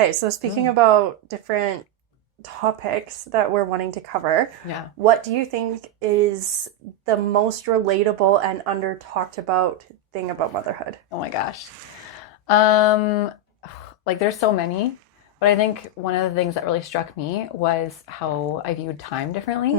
Okay, so speaking about different topics that we're wanting to cover, Yeah. what do you think is the most relatable and under talked about thing about motherhood? Oh my gosh. Like there's so many, but I think one of the things that really struck me was how I viewed time differently.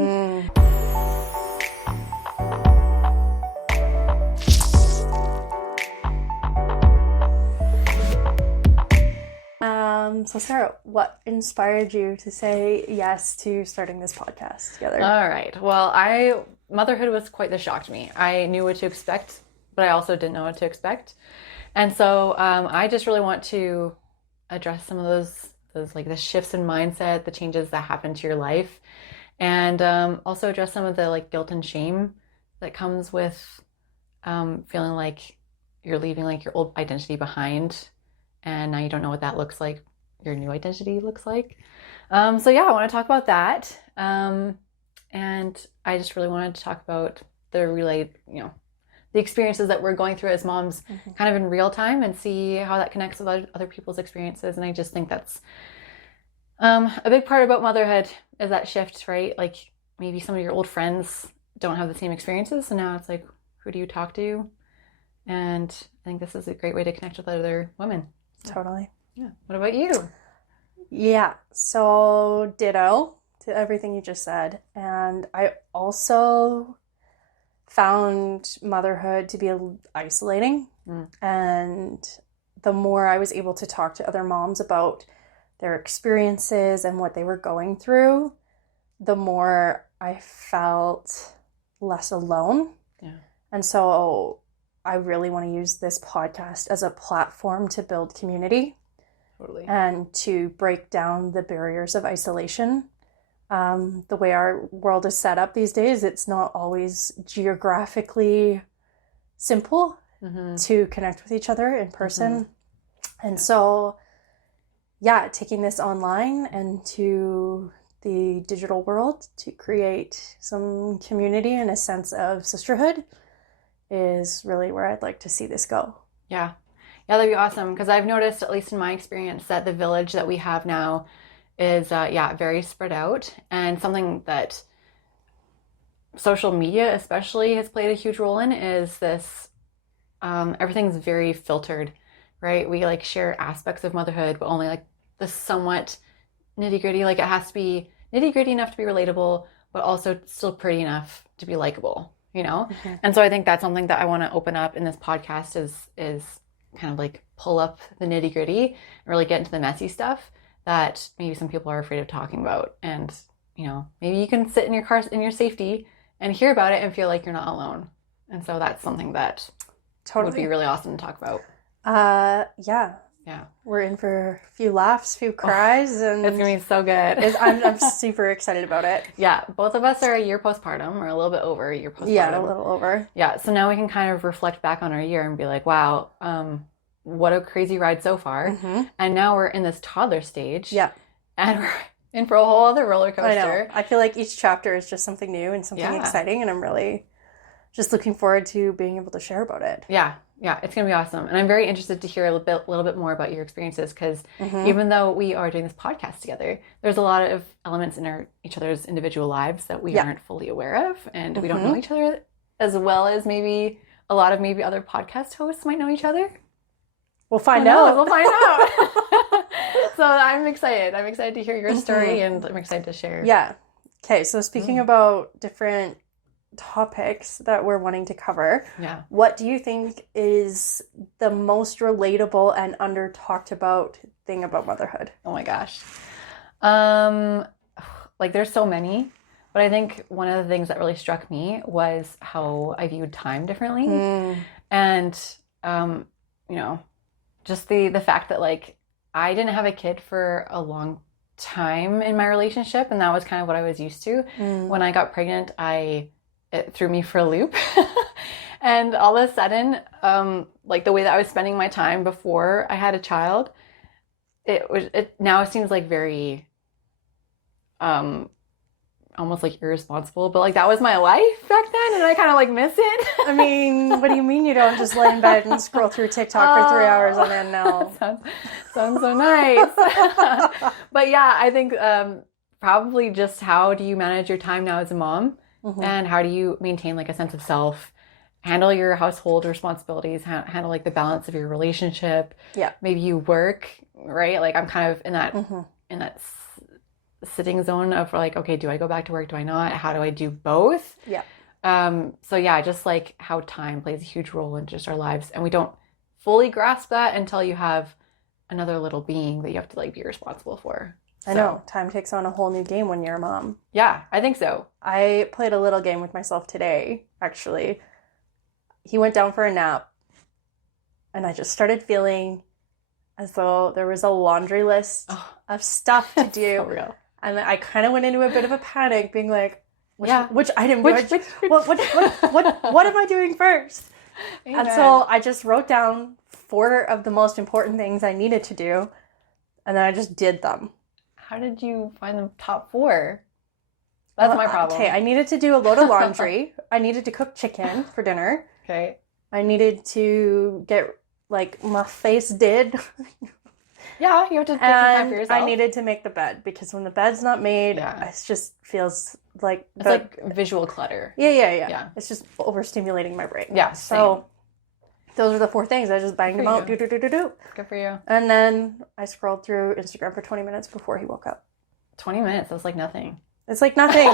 So Sarah, what inspired you to say yes to starting this podcast together? All right. Well, motherhood was quite the shock to me. I knew what to expect, but I also didn't know what to expect. And so I just really want to address some of those like the shifts in mindset, the changes that happen to your life, and also address some of the like guilt and shame that comes with feeling like you're leaving like your old identity behind, and now you don't know what that looks like, your new identity looks like. So yeah, I want to talk about that. And I just really wanted to talk about the experiences that we're going through as moms kind of in real time and see how that connects with other people's experiences. And I just think that's a big part about motherhood is that shift, right? Like maybe some of your old friends don't have the same experiences. So now it's like, who do you talk to? And I think this is a great way to connect with other women. Totally. Yeah. What about you? Yeah, so ditto to everything you just said. And I also found motherhood to be isolating. And the more I was able to talk to other moms about their experiences and what they were going through, the more I felt less alone. Yeah. And so I really want to use this podcast as a platform to build community. Totally. And to break down the barriers of isolation. The way our world is set up these days, it's not always geographically simple to connect with each other in person. And so, yeah, taking this online and to the digital world to create some community and a sense of sisterhood is really where I'd like to see this go. Yeah. Yeah, that'd be awesome. Because I've noticed, at least in my experience, that the village that we have now is, very spread out. And something that social media especially has played a huge role in is this, everything's very filtered, right? We like share aspects of motherhood, but only like the somewhat nitty gritty. Like it has to be nitty gritty enough to be relatable, but also still pretty enough to be likable, you know? And so I think that's something that I want to open up in this podcast is kind of like pull up the nitty gritty and really get into the messy stuff that maybe some people are afraid of talking about. And, maybe you can sit in your car in your safety and hear about it and feel like you're not alone. And so that's something that would be really awesome to talk about. Yeah. Yeah. We're in for a few laughs, few cries, and it's going to be so good. I'm super excited about it. Yeah. Both of us are a year postpartum or a little bit over a year postpartum. Yeah, a little over. Yeah. So now we can kind of reflect back on our year and be like, wow, what a crazy ride so far. And now we're in this toddler stage. Yeah. And we're in for a whole other roller coaster. I know. I feel like each chapter is just something new and something exciting, and I'm really just looking forward to being able to share about it. Yeah. Yeah, it's going to be awesome. And I'm very interested to hear a little bit more about your experiences because even though we are doing this podcast together, there's a lot of elements in each other's individual lives that we aren't fully aware of, and we don't know each other as well as maybe a lot of other podcast hosts might know each other. We'll find out. We'll find out. So I'm excited. I'm excited to hear your story, and I'm excited to share. Yeah. Okay, so speaking about different topics that we're wanting to cover, what do you think is the most relatable and under talked about thing about motherhood? Oh my gosh. Like there's so many, but I think one of the things that really struck me was how I viewed time differently. And just the fact that like I didn't have a kid for a long time in my relationship, and that was kind of what I was used to. When I got pregnant, it threw me for a loop. And all of a sudden, like the way that I was spending my time before I had a child, it now seems like very almost like irresponsible, but like that was my life back then, and I kind of like miss it. I mean, what do you mean you don't just lay in bed and scroll through TikTok for 3 hours on end now? Sounds Sounds so nice. But yeah, I think probably just how do you manage your time now as a mom, and how do you maintain like a sense of self, handle your household responsibilities, handle like the balance of your relationship. Yeah. Maybe you work, right? Like I'm kind of in that sitting zone of like, okay, do I go back to work? Do I not? How do I do both? Yeah. So yeah, just like how time plays a huge role in just our lives, and we don't fully grasp that until you have another little being that you have to like be responsible for. I know. Time takes on a whole new game when you're a mom. Yeah, I think so. I played a little game with myself today, actually. He went down for a nap, and I just started feeling as though there was a laundry list of stuff to do. So real. And I kind of went into a bit of a panic, being like, which item do what am I doing first? Amen. And so I just wrote down 4 of the most important things I needed to do, and then I just did them. How did you find the top 4? That's my problem. Okay, I needed to do a load of laundry. I needed to cook chicken for dinner. Okay. I needed to get, like, my face did. Yeah, you have to take some time for yourself. I needed to make the bed, because when the bed's not made, it just feels like... It's like visual clutter. Yeah. It's just overstimulating my brain. Yeah, so those are the 4 things. I just banged them out. Do. Good for you. And then I scrolled through Instagram for 20 minutes before he woke up. 20 minutes? That's like nothing. It's like nothing.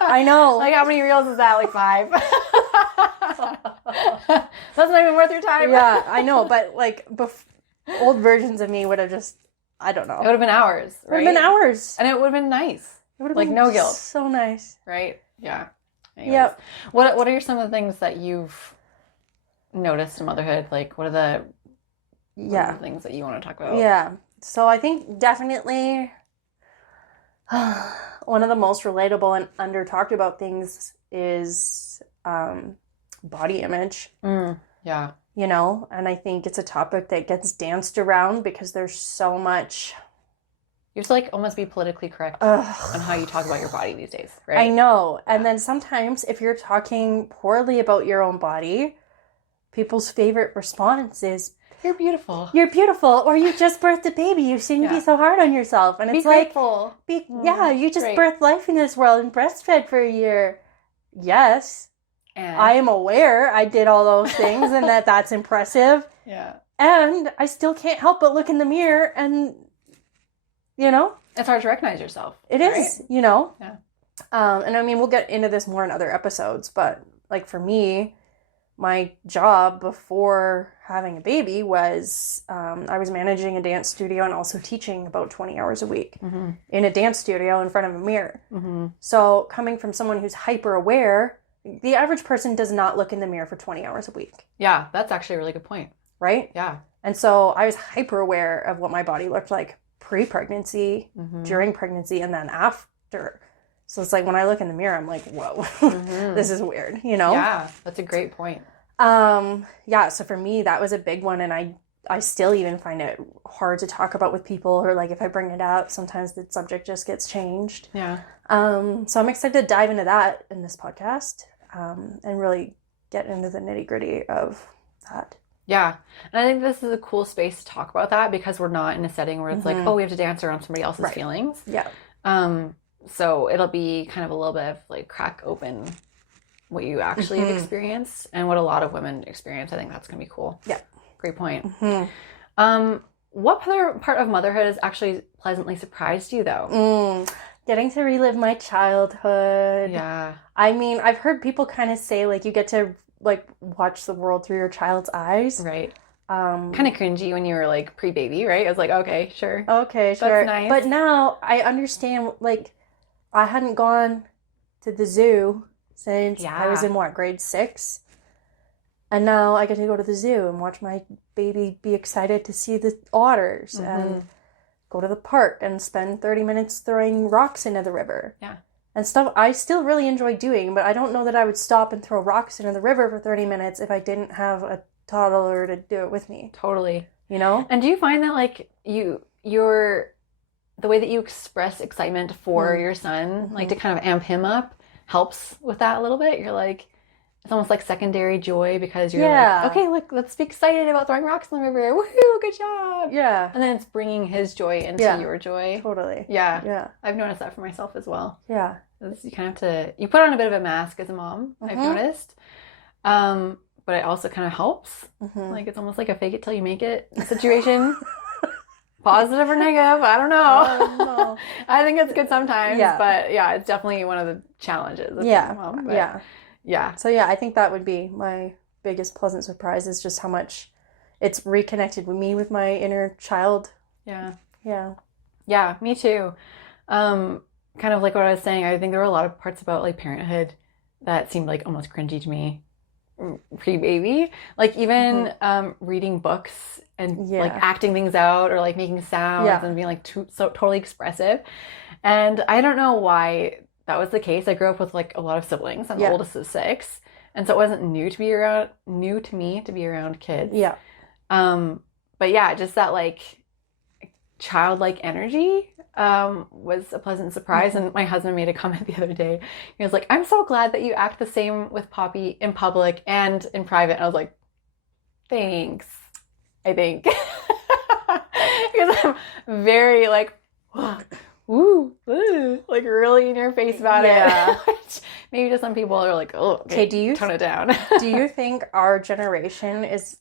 I know. Like how many reels is that? Like 5? That's not even worth your time. Yeah, I know. But like old versions of me would have just, I don't know. It would have been hours, right? It would have been hours. And it would have been nice. It would have like been no guilt. So nice. Right? Yeah. Anyways, yep. What are some of the things that you've noticed in motherhood? Like what are the things that you want to talk about? Yeah. So I think definitely one of the most relatable and under talked about things is body image. Yeah. You know, and I think it's a topic that gets danced around because there's so much. You have to like almost be politically correct on how you talk about your body these days, right? I know. Yeah. And then sometimes if you're talking poorly about your own body, people's favorite response is, "You're beautiful. You're beautiful," or "You just birthed a baby. You shouldn't be so hard on yourself." And it's grateful. You just birthed life in this world and breastfed for a year. Yes. And I am aware I did all those things and that's impressive. Yeah. And I still can't help but look in the mirror and, you know. It's hard to recognize yourself. It is, you know. Yeah. And I mean, we'll get into this more in other episodes, but like for me, my job before having a baby was I was managing a dance studio and also teaching about 20 hours a week in a dance studio in front of a mirror. So coming from someone who's hyper aware, the average person does not look in the mirror for 20 hours a week. Yeah, that's actually a really good point. Right? Yeah. And so I was hyper aware of what my body looked like pre-pregnancy, during pregnancy, and then after. So it's like when I look in the mirror, I'm like, whoa, this is weird, you know? Yeah, that's a great point. Yeah, so for me, that was a big one. And I still even find it hard to talk about with people, or like if I bring it up, sometimes the subject just gets changed. Yeah. So I'm excited to dive into that in this podcast. And really get into the nitty-gritty of that. Yeah. And I think this is a cool space to talk about that because we're not in a setting where it's like, oh, we have to dance around somebody else's feelings. Yeah. So it'll be kind of a little bit of like crack open what you actually have experienced and what a lot of women experience. I think that's going to be cool. Yeah. Great point. What other part of motherhood has actually pleasantly surprised you though? Getting to relive my childhood. Yeah. I mean, I've heard people kind of say, like, you get to, like, watch the world through your child's eyes. Right. Kind of cringy when you were, like, pre-baby, right? I was like, okay, sure. Okay, sure. That's nice. But now I understand, like, I hadn't gone to the zoo since I was in, grade 6? And now I get to go to the zoo and watch my baby be excited to see the otters and go to the park and spend 30 minutes throwing rocks into the river. Yeah. And stuff I still really enjoy doing, but I don't know that I would stop and throw rocks into the river for 30 minutes if I didn't have a toddler to do it with me. Totally. You know? And do you find that, like, the way that you express excitement for your son, like, to kind of amp him up helps with that a little bit? You're like, it's almost like secondary joy because you're Yeah. like, okay, look, let's be excited about throwing rocks in the river. Woohoo, good job. Yeah. And then it's bringing his joy into Yeah. your joy. Totally. Yeah. Yeah. I've noticed that for myself as well. Yeah. You kind of have to, you put on a bit of a mask as a mom, I've noticed. But it also kind of helps. Like it's almost like a fake it till you make it situation. Positive or negative, I don't know. I think it's good sometimes, but yeah, it's definitely one of the challenges of being a mom. But yeah. So yeah, I think that would be my biggest pleasant surprise is just how much it's reconnected with me with my inner child. Yeah. Yeah. Yeah, me too. Kind of like what I was saying, I think there were a lot of parts about like parenthood that seemed like almost cringy to me pre-baby. Like even reading books and like acting things out or like making sounds and being like so totally expressive. And I don't know why that was the case. I grew up with like a lot of siblings. I'm the oldest of 6. And so it wasn't new to me to be around kids. Yeah. But yeah, just that like childlike energy was a pleasant surprise. And my husband made a comment the other day. He was like, I'm so glad that you act the same with Poppy in public and in private. And I was like, thanks, I think. Because I'm very like, ooh, like really in your face about it. Which maybe to some people are like, oh, okay, tone it down. Do you think our generation is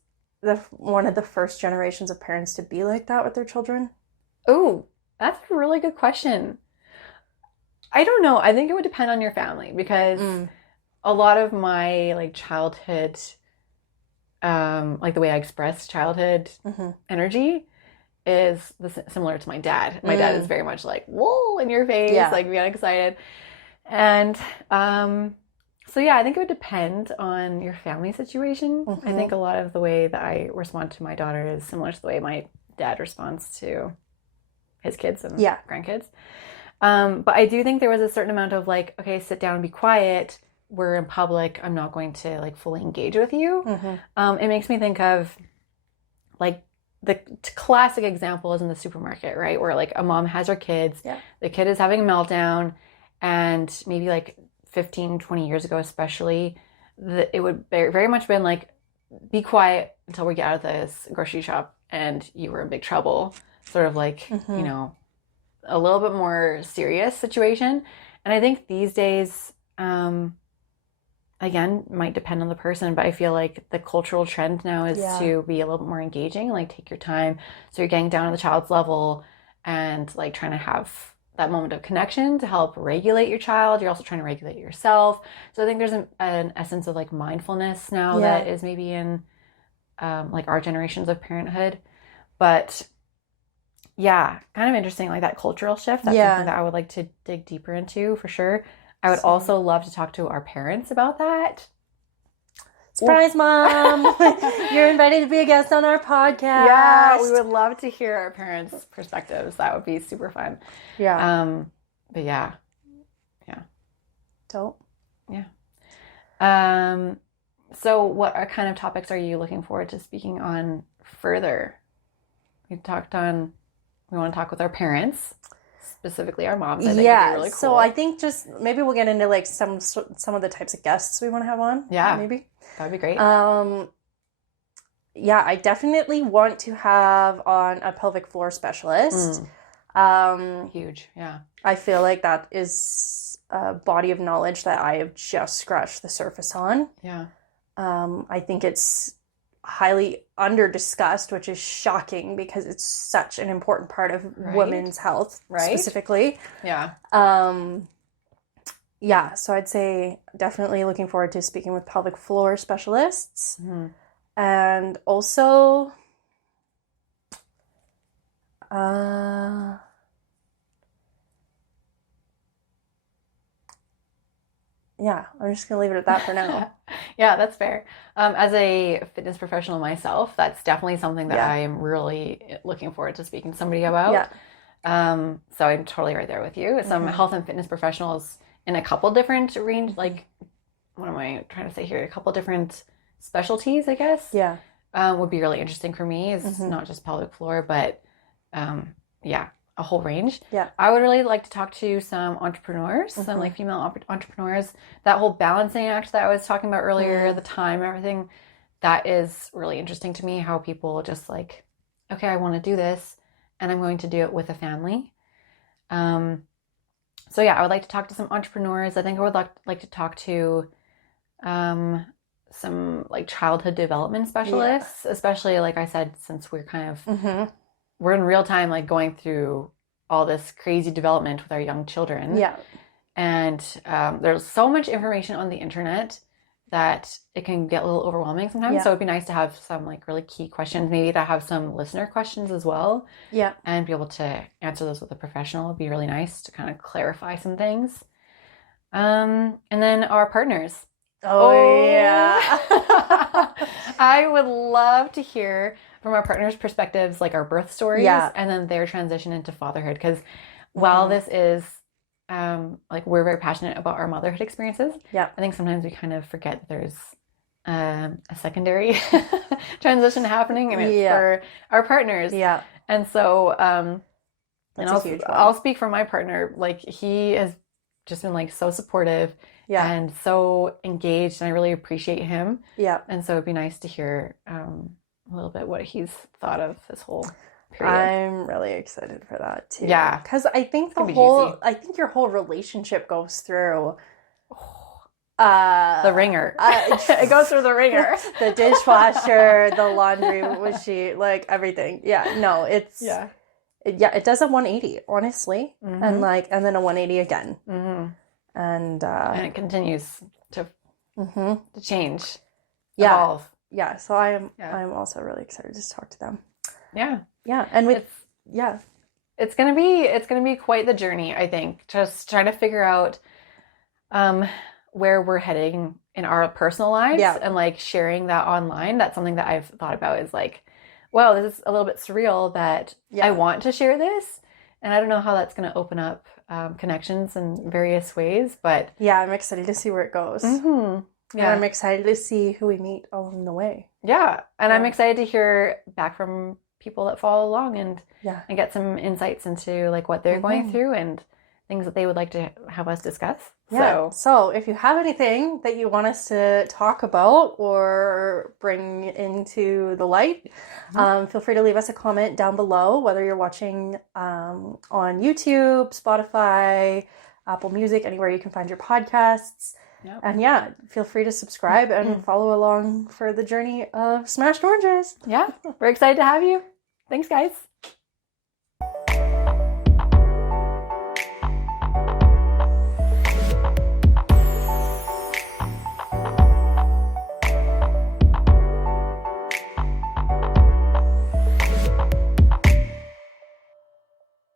one of the first generations of parents to be like that with their children? Oh, that's a really good question. I don't know. I think it would depend on your family because a lot of my like childhood, like the way I express childhood energy is similar to my dad. My dad is very much like, whoa, in your face, like being excited. And so yeah, I think it would depend on your family situation. I think a lot of the way that I respond to my daughter is similar to the way my dad responds to his kids and grandkids. But I do think there was a certain amount of like, okay, sit down, be quiet. We're in public. I'm not going to like fully engage with you. It makes me think of like the classic example is in the supermarket, right? Where like a mom has her kids, the kid is having a meltdown, and maybe like 15, 20 years ago, especially, it would very much been like, be quiet until we get out of this grocery shop and you were in big trouble. Sort of like, you know, a little bit more serious situation. And I think these days, again, might depend on the person, but I feel like the cultural trend now is to be a little bit more engaging, like take your time. So you're getting down to the child's level and like trying to have that moment of connection to help regulate your child. You're also trying to regulate yourself. So I think there's an essence of like mindfulness now that is maybe in like our generations of parenthood. But yeah, kind of interesting, like that cultural shift. That's something that I would like to dig deeper into for sure. I would also love to talk to our parents about that. Surprise, Mom! You're invited to be a guest on our podcast. Yeah, we would love to hear our parents' perspectives. That would be super fun. Yeah. But yeah. Dope. Yeah. So what kind of topics are you looking forward to speaking on further? We want to talk with our parents, specifically our moms. I think would be really cool. So I think just maybe we'll get into like some of the types of guests we want to have on. Yeah, maybe that would be great. Yeah, I definitely want to have on a pelvic floor specialist. Huge. Yeah, I feel like that is a body of knowledge that I have just scratched the surface on. Yeah. I think it's highly under-discussed, which is shocking because it's such an important part of women's health, specifically. Yeah. Yeah, so I'd say definitely looking forward to speaking with pelvic floor specialists. And also, yeah, I'm just going to leave it at that for now. Yeah, that's fair. As a fitness professional myself, that's definitely something that I am really looking forward to speaking to somebody about. Yeah. So I'm totally right there with you. Some health and fitness professionals in a couple different range, like, what am I trying to say here? A couple different specialties, I guess. Yeah. Would be really interesting for me. Is not just pelvic floor, but yeah, a whole range. Yeah. I would really like to talk to some entrepreneurs, some like female entrepreneurs. That whole balancing act that I was talking about earlier, the time, everything, that is really interesting to me. How people just like, okay, I want to do this, and I'm going to do it with a family. So yeah, I would like to talk to some entrepreneurs. I think I would like to talk to some like childhood development specialists, especially like I said, since we're kind of we're in real time like going through all this crazy development with our young children. Yeah. And there's so much information on the internet that it can get a little overwhelming sometimes. Yeah. So it'd be nice to have some like really key questions, maybe that have some listener questions as well. Yeah. And be able to answer those with a professional would be really nice to kind of clarify some things. And then our partners. Oh yeah. I would love to hear from our partners' perspectives, like our birth stories, and then their transition into fatherhood. Because while this is like we're very passionate about our motherhood experiences, I think sometimes we kind of forget that there's a secondary transition happening, and it's for our partners. Yeah. And so, and I'll speak for my partner. Like, he has just been like so supportive and so engaged, and I really appreciate him. Yeah. And so it'd be nice to hear a little bit what he's thought of this whole period. I'm really excited for that too. Yeah. Because I think I think your whole relationship goes through the ringer. It goes through the ringer. The dishwasher, the laundry machine, like everything. Yeah. No, it's it does a 180, honestly. And then a 180 again. And it continues to change. Evolve. Yeah. So I'm also really excited to talk to them. Yeah. Yeah. And it's gonna be quite the journey, I think. Just trying to figure out where we're heading in our personal lives and like sharing that online. That's something that I've thought about, is like, wow, this is a little bit surreal that I want to share this. And I don't know how that's going to open up connections in various ways, but I'm excited to see where it goes. And I'm excited to see who we meet along the way. Yeah. And I'm excited to hear back from people that follow along and get some insights into like what they're going through and things that they would like to have us discuss. Yeah. So if you have anything that you want us to talk about or bring into the light, feel free to leave us a comment down below, whether you're watching on YouTube, Spotify, Apple Music, anywhere you can find your podcasts. Yep. And feel free to subscribe and follow along for the journey of Smashed Oranges. Yeah. We're excited to have you. Thanks, guys.